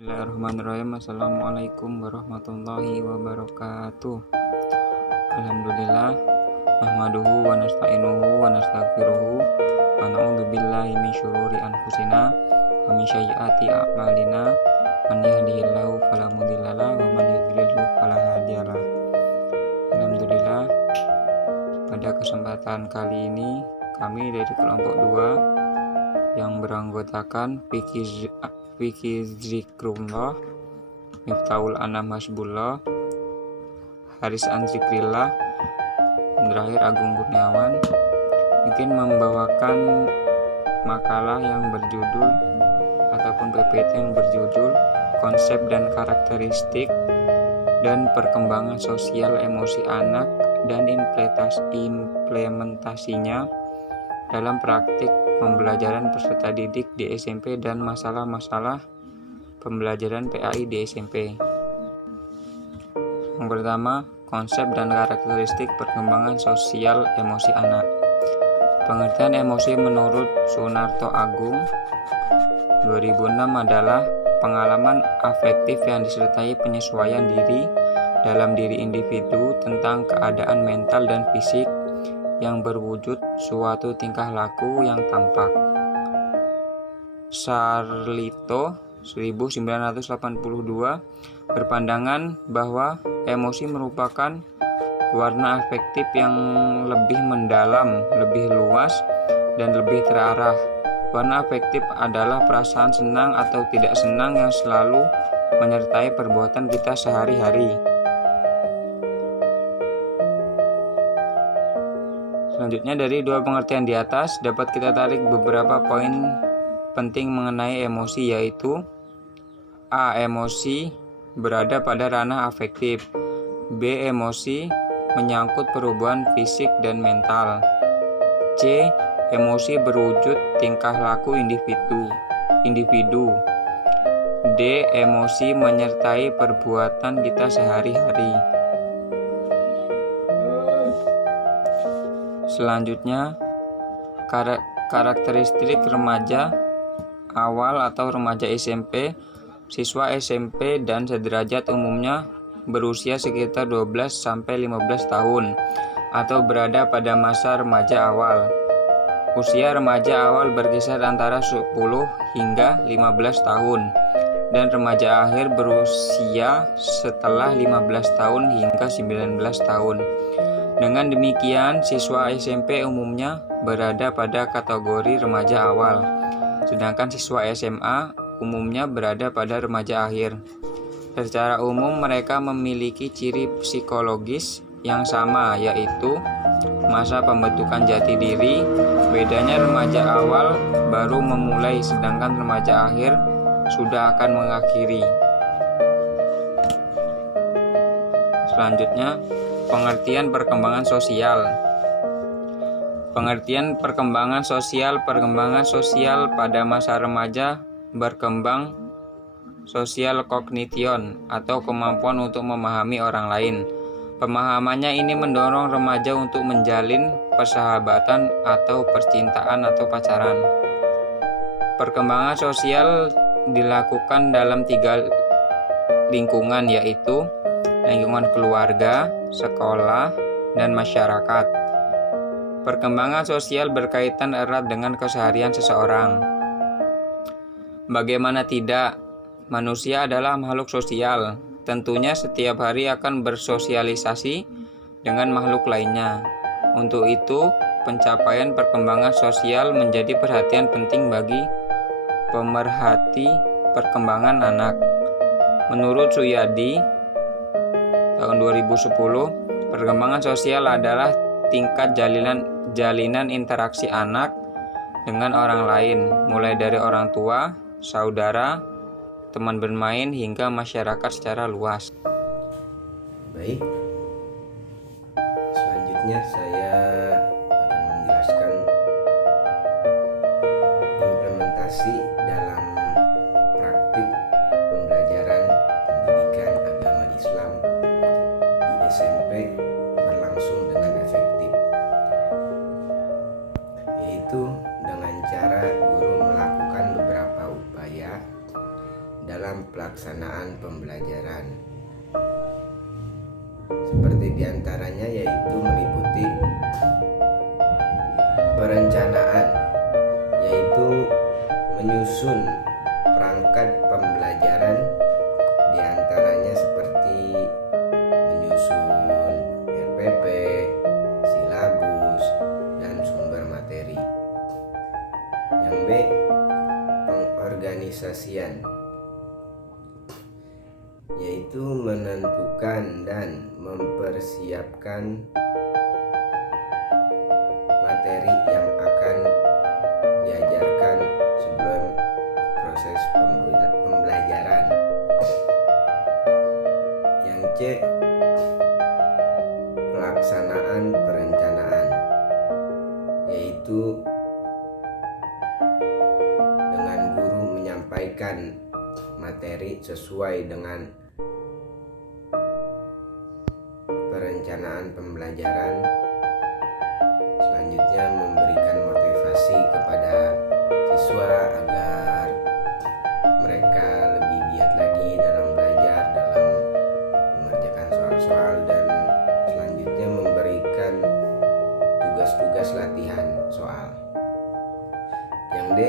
Bismillahirrahmanirrahim. Assalamualaikum warahmatullahi wabarakatuh. Alhamdulillah, nahmaduhu wa nasta'inuhu wa nastaghfiruhu wa na'udzu billahi min syururi anfusina wa min sayyiati a'malina. Man yahdihillahu fala mudhillalah wa man yudhlilhu fala hadiyalah. Alhamdulillah, pada kesempatan kali ini kami dari kelompok 2 yang beranggotakan Fikih Zikrullah, Miftahul Anam Hasbullah, Haris Anzikrillah, terakhir Agung Kurniawan mungkin membawakan makalah yang berjudul ataupun PPT yang berjudul Konsep dan Karakteristik dan Perkembangan Sosial Emosi Anak dan Implementasinya dalam praktik pembelajaran peserta didik di SMP dan masalah-masalah pembelajaran PAI di SMP. Yang pertama, konsep dan karakteristik perkembangan sosial emosi anak. Pengertian emosi menurut Sunarto Agung 2006 adalah pengalaman afektif yang disertai penyesuaian diri dalam diri individu tentang keadaan mental dan fisik yang berwujud suatu tingkah laku yang tampak. Sarlito 1982 berpandangan bahwa emosi merupakan warna afektif yang lebih mendalam, lebih luas, dan lebih terarah. Warna afektif adalah perasaan senang atau tidak senang yang selalu menyertai perbuatan kita sehari-hari. Selanjutnya, dari dua pengertian di atas dapat kita tarik beberapa poin penting mengenai emosi, yaitu A. Emosi berada pada ranah afektif. B. Emosi menyangkut perubahan fisik dan mental. C. Emosi berwujud tingkah laku individu. D. Emosi menyertai perbuatan kita sehari-hari. Selanjutnya, karakteristik remaja awal atau remaja SMP. Siswa SMP dan sederajat umumnya berusia sekitar 12-15 tahun atau berada pada masa remaja awal. Usia remaja awal berkisar antara 10 hingga 15 tahun dan remaja akhir berusia setelah 15 tahun hingga 19 tahun. Dengan demikian, siswa SMP umumnya berada pada kategori remaja awal, sedangkan siswa SMA umumnya berada pada remaja akhir. Secara umum, mereka memiliki ciri psikologis yang sama, yaitu masa pembentukan jati diri. Bedanya remaja awal baru memulai, sedangkan remaja akhir sudah akan mengakhiri. Selanjutnya, pengertian perkembangan sosial. Pengertian perkembangan sosial pada masa remaja berkembang sosial kognition atau kemampuan untuk memahami orang lain. Pemahamannya ini mendorong remaja untuk menjalin persahabatan atau percintaan atau pacaran. Perkembangan sosial dilakukan dalam 3 lingkungan, yaitu lingkungan keluarga, sekolah, dan masyarakat. Perkembangan sosial berkaitan erat dengan keseharian seseorang. Bagaimana tidak, manusia adalah makhluk sosial. Tentunya setiap hari akan bersosialisasi dengan makhluk lainnya. Untuk itu, pencapaian perkembangan sosial menjadi perhatian penting bagi pemerhati perkembangan anak. Menurut Suyadi tahun 2010, perkembangan sosial adalah tingkat jalinan interaksi anak dengan orang lain, mulai dari orang tua, saudara, teman bermain, hingga masyarakat secara luas. Baik, selanjutnya saya akan menjelaskan implementasi dalam praktik pembelajaran pendidikan agama Islam di SMP berlangsung dengan efektif, yaitu dengan cara guru melakukan beberapa upaya dalam pelaksanaan pelaksanaan pembelajaran. Seperti diantaranya yaitu meliputi perencanaan, yaitu menyusun perangkat pembelajaran, diantaranya seperti menyusun RPP, silabus, dan sumber materi. Yang B, pengorganisasian, yaitu menentukan dan mempersiapkan materi yang akan diajarkan sebelum proses pembelajaran. Yang C, pelaksanaan perencanaan, yaitu dengan guru menyampaikan materi sesuai dengan perencanaan pembelajaran. Selanjutnya memberikan motivasi kepada siswa agar mereka lebih giat lagi dalam belajar, dalam mengerjakan soal-soal, dan selanjutnya memberikan tugas-tugas latihan soal. Yang D,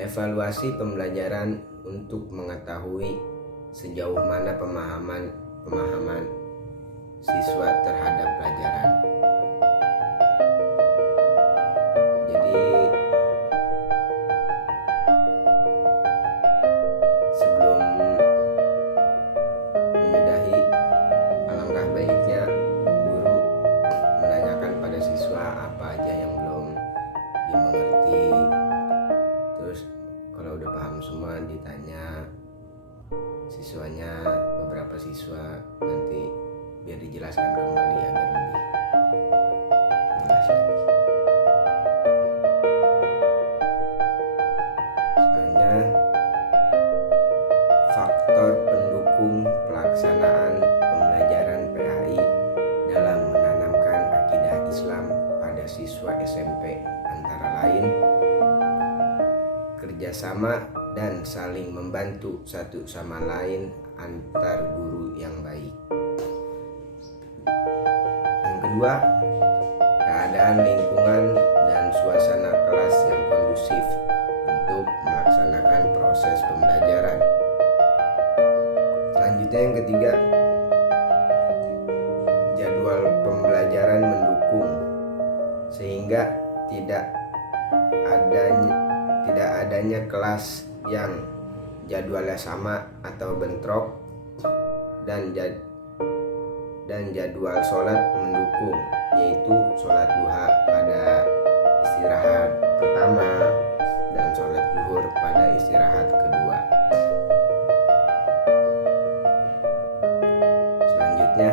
evaluasi pembelajaran untuk mengetahui sejauh mana pemahaman siswa terhadap pelajaran. Jadi sebelum menyudahi, alangkah baiknya guru menanyakan pada siswa apa aja yang belum dimengerti. Terus kalau udah paham semua ditanya siswanya, beberapa siswa, nanti biar dijelaskan kembali agar lebih jelas lagi. Selanjutnya, faktor pendukung pelaksanaan pembelajaran PAI dalam menanamkan akidah Islam pada siswa SMP antara lain kerjasama dan saling membantu satu sama lain antar guru yang baik. Yang kedua, keadaan lingkungan dan suasana kelas yang kondusif untuk melaksanakan proses pembelajaran. Selanjutnya yang ketiga, jadwal pembelajaran mendukung sehingga tidak adanya kelas yang jadwalnya sama atau bentrok, dan jadwal sholat mendukung, yaitu sholat duha pada istirahat pertama dan sholat zuhur pada istirahat kedua. Selanjutnya,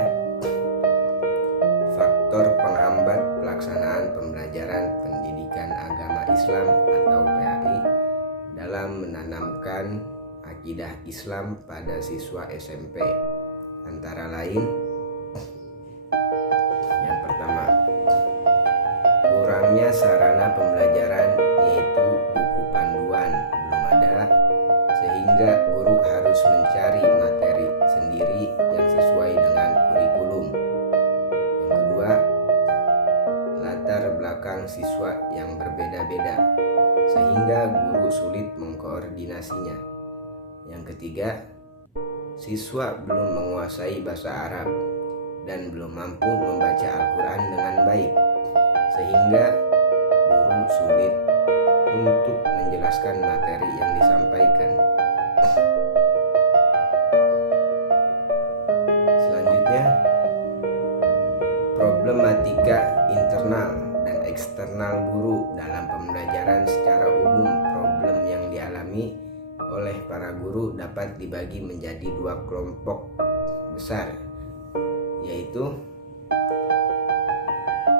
faktor penghambat pelaksanaan pembelajaran pendidikan agama Islam atau PAI dalam menanamkan akidah Islam pada siswa SMP antara lain, yang pertama, kurangnya sarana pembelajaran, yaitu buku panduan belum ada sehingga guru harus mencari materi sendiri yang sesuai dengan kurikulum. Yang kedua, latar belakang siswa yang berbeda-beda sehingga guru sulit mengkoordinasinya. Yang ketiga, siswa belum menguasai bahasa Arab dan belum mampu membaca Al-Quran dengan baik sehingga guru sulit untuk menjelaskan materi yang disampaikan. Selanjutnya, problematika internal dan eksternal guru dalam pembelajaran secara umum. Problem yang dialami oleh para guru dapat dibagi menjadi dua kelompok besar, yaitu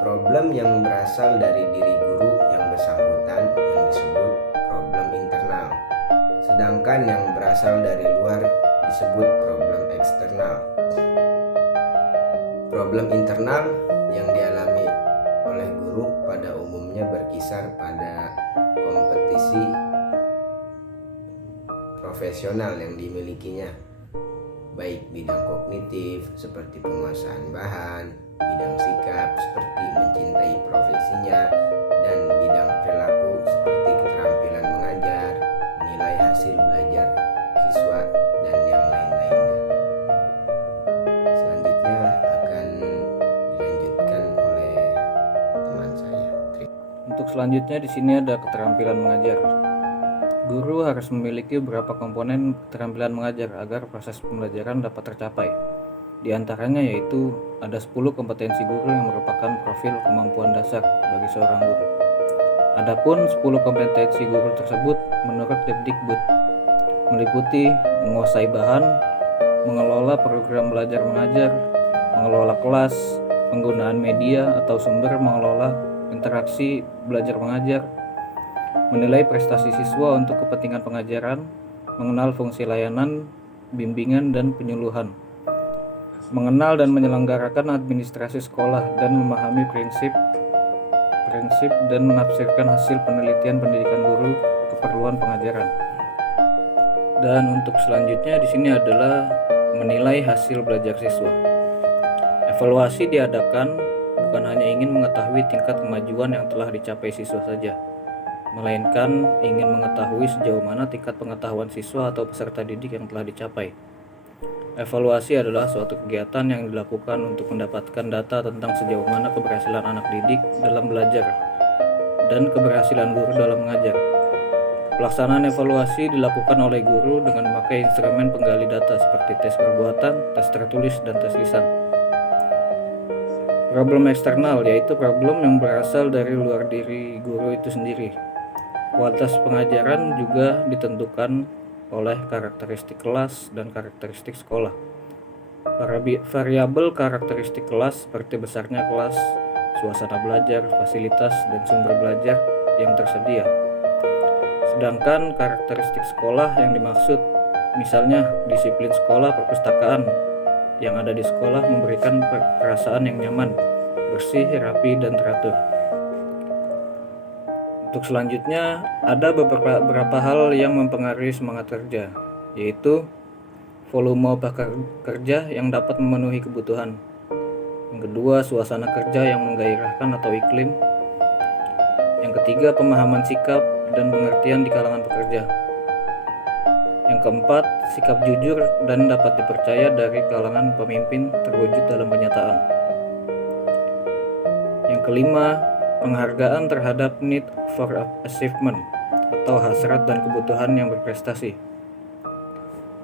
problem yang berasal dari diri guru yang bersangkutan yang disebut problem internal, sedangkan yang berasal dari luar disebut problem eksternal. Problem internal yang dialami oleh guru pada umumnya berkisar pada kompetisi profesional yang dimilikinya, baik bidang kognitif seperti penguasaan bahan, bidang sikap seperti mencintai profesinya, dan bidang perilaku seperti keterampilan mengajar, nilai hasil belajar siswa, dan yang lain-lainnya. Selanjutnya akan dilanjutkan oleh teman saya. Untuk selanjutnya di sini ada keterampilan mengajar. Guru harus memiliki beberapa komponen keterampilan mengajar agar proses pembelajaran dapat tercapai. Di antaranya yaitu ada 10 kompetensi guru yang merupakan profil kemampuan dasar bagi seorang guru. Adapun 10 kompetensi guru tersebut menurut Dikbud meliputi menguasai bahan, mengelola program belajar mengajar, mengelola kelas, penggunaan media atau sumber, mengelola interaksi belajar mengajar, menilai prestasi siswa untuk kepentingan pengajaran, mengenal fungsi layanan, bimbingan dan penyuluhan, mengenal dan menyelenggarakan administrasi sekolah, dan memahami prinsip dan menafsirkan hasil penelitian pendidikan guru keperluan pengajaran. Dan untuk selanjutnya di sini adalah menilai hasil belajar siswa. Evaluasi diadakan bukan hanya ingin mengetahui tingkat kemajuan yang telah dicapai siswa saja, melainkan ingin mengetahui sejauh mana tingkat pengetahuan siswa atau peserta didik yang telah dicapai. Evaluasi adalah suatu kegiatan yang dilakukan untuk mendapatkan data tentang sejauh mana keberhasilan anak didik dalam belajar dan keberhasilan guru dalam mengajar. Pelaksanaan evaluasi dilakukan oleh guru dengan memakai instrumen penggali data seperti tes perbuatan, tes tertulis, dan tes lisan. Problem eksternal yaitu problem yang berasal dari luar diri guru itu sendiri. Kualitas pengajaran juga ditentukan oleh karakteristik kelas dan karakteristik sekolah. Variabel karakteristik kelas seperti besarnya kelas, suasana belajar, fasilitas, dan sumber belajar yang tersedia. Sedangkan karakteristik sekolah yang dimaksud misalnya disiplin sekolah, perpustakaan yang ada di sekolah memberikan perasaan yang nyaman, bersih, rapi, dan teratur. Untuk selanjutnya, ada beberapa hal yang mempengaruhi semangat kerja, yaitu volume kerja yang dapat memenuhi kebutuhan. Yang kedua, suasana kerja yang menggairahkan atau iklim. Yang ketiga, pemahaman sikap dan pengertian di kalangan pekerja. Yang keempat, sikap jujur dan dapat dipercaya dari kalangan pemimpin terwujud dalam kenyataan. Yang kelima, penghargaan terhadap need for achievement atau hasrat dan kebutuhan yang berprestasi.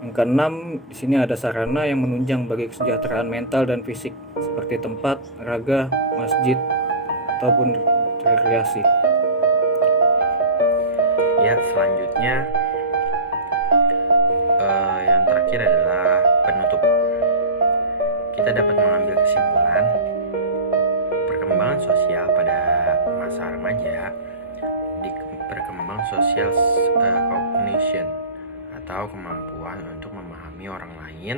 Yang keenam, di sini ada sarana yang menunjang bagi kesejahteraan mental dan fisik seperti tempat, raga, masjid, ataupun rekreasi. Ya, selanjutnya yang terakhir adalah penutup. Kita dapat mengambil kesimpulan perkembangan sosial pada masa remaja berkembang social cognition atau kemampuan untuk memahami orang lain.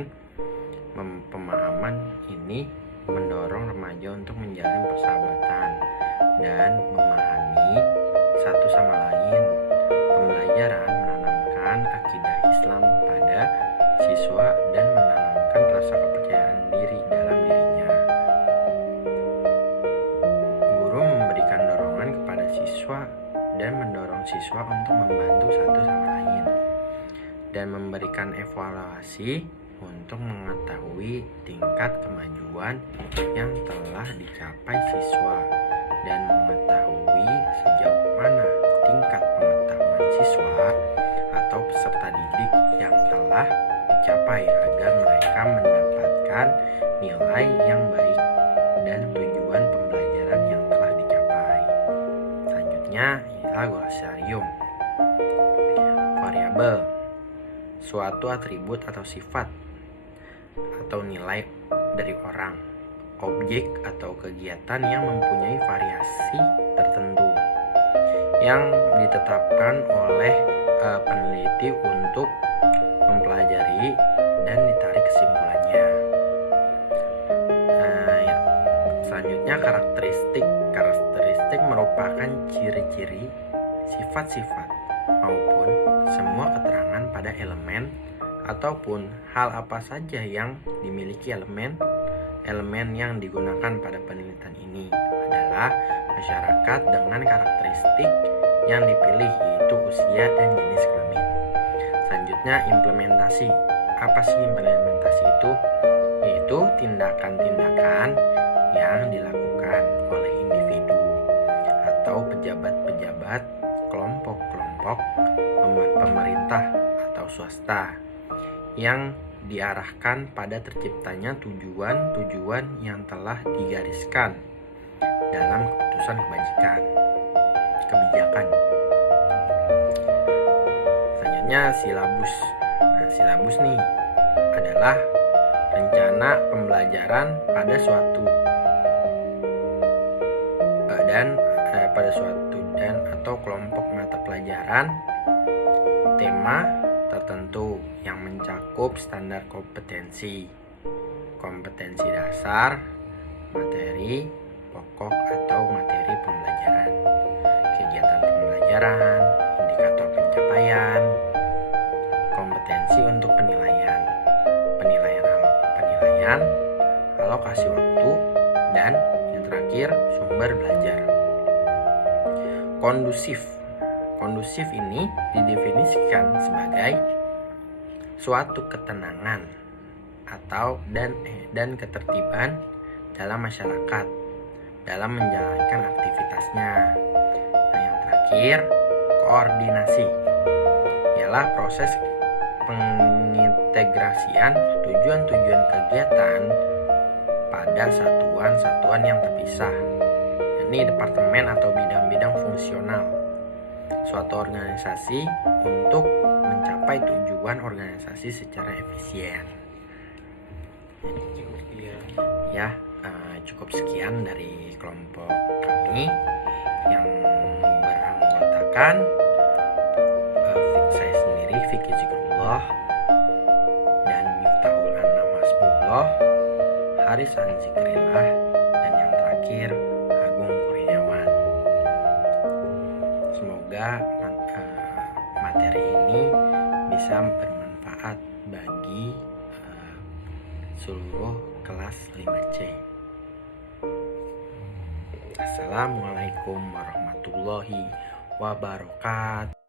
Pemahaman ini mendorong remaja untuk menjalin persahabatan dan memahami satu sama lain. Pembelajaran menanamkan akidah Islam pada siswa dan menanamkan rasa kepercayaan diri dalam dirinya. Guru memberikan dorongan kepada siswa dan mendorong siswa untuk membantu satu sama lain, dan memberikan evaluasi untuk mengetahui tingkat kemajuan yang telah dicapai siswa dan mengetahui sejauh mana tingkat pengetahuan siswa atau peserta didik yang telah dicapai agar mereka mendapatkan nilai yang baik dan tujuan pembelajaran yang telah dicapai. Selanjutnya ialah glosarium. Variabel, suatu atribut atau sifat atau nilai dari orang, objek atau kegiatan yang mempunyai variasi tertentu yang ditetapkan oleh peneliti untuk mempelajari dan ditarik kesimpulannya. Selanjutnya karakteristik merupakan ciri-ciri, sifat-sifat maupun semua keterangan keterangan pada elemen ataupun hal apa saja yang dimiliki elemen yang digunakan pada penelitian ini adalah masyarakat dengan karakteristik yang dipilih, yaitu usia dan jenis kelamin. Selanjutnya, implementasi. Apa sih implementasi itu? Yaitu tindakan-tindakan yang dilakukan oleh individu atau pejabat-pejabat, kelompok-kelompok pemerintah atau swasta yang diarahkan pada terciptanya tujuan-tujuan yang telah digariskan dalam keputusan kebijakan. Selanjutnya, silabus. Nah, silabus nih adalah rencana pembelajaran pada suatu dan atau kelompok mata pelajaran, tema tertentu yang mencakup standar kompetensi dasar, materi pokok atau materi pembelajaran, kegiatan pembelajaran, indikator pencapaian, kompetensi untuk penilaian, alokasi waktu, dan yang terakhir sumber belajar. Kondusif ini didefinisikan sebagai suatu ketenangan atau dan ketertiban dalam masyarakat dalam menjalankan aktivitasnya. Nah, yang terakhir, koordinasi ialah proses pengintegrasian tujuan-tujuan kegiatan pada satuan-satuan yang terpisah, yakni departemen atau bidang-bidang fungsional suatu organisasi untuk mencapai tujuan organisasi secara efisien. Cukup sekian dari kelompok kami yang beranggotakan saya sendiri, Fikri Zikrullah, dan Miftahul Anam Hasbullah, Haris Anzikrillah, dan yang terakhir Agung Kurniawan. Semoga materi ini bisa bermanfaat bagi seluruh kelas 5C. Assalamualaikum warahmatullahi wabarakatuh.